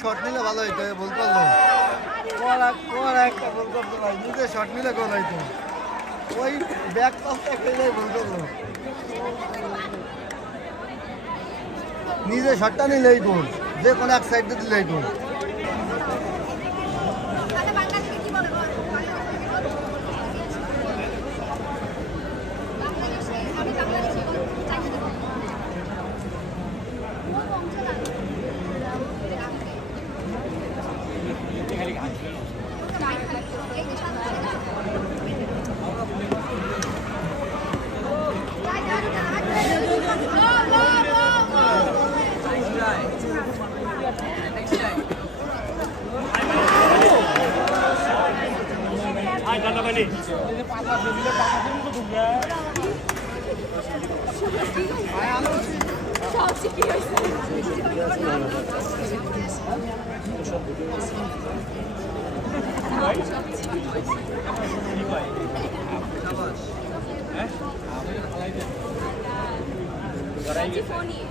শর্ট নিলে ভালো হইতো বল করলো একটা বল করতে ভাই নিজে শর্ট নিলে গোল হইতো ওই ব্যাক পাসটা খেলে বল করলো নিজে শটটা নিলেই গোল যে কোনো এক সাইড দিয়ে দিলেই গোল Funny.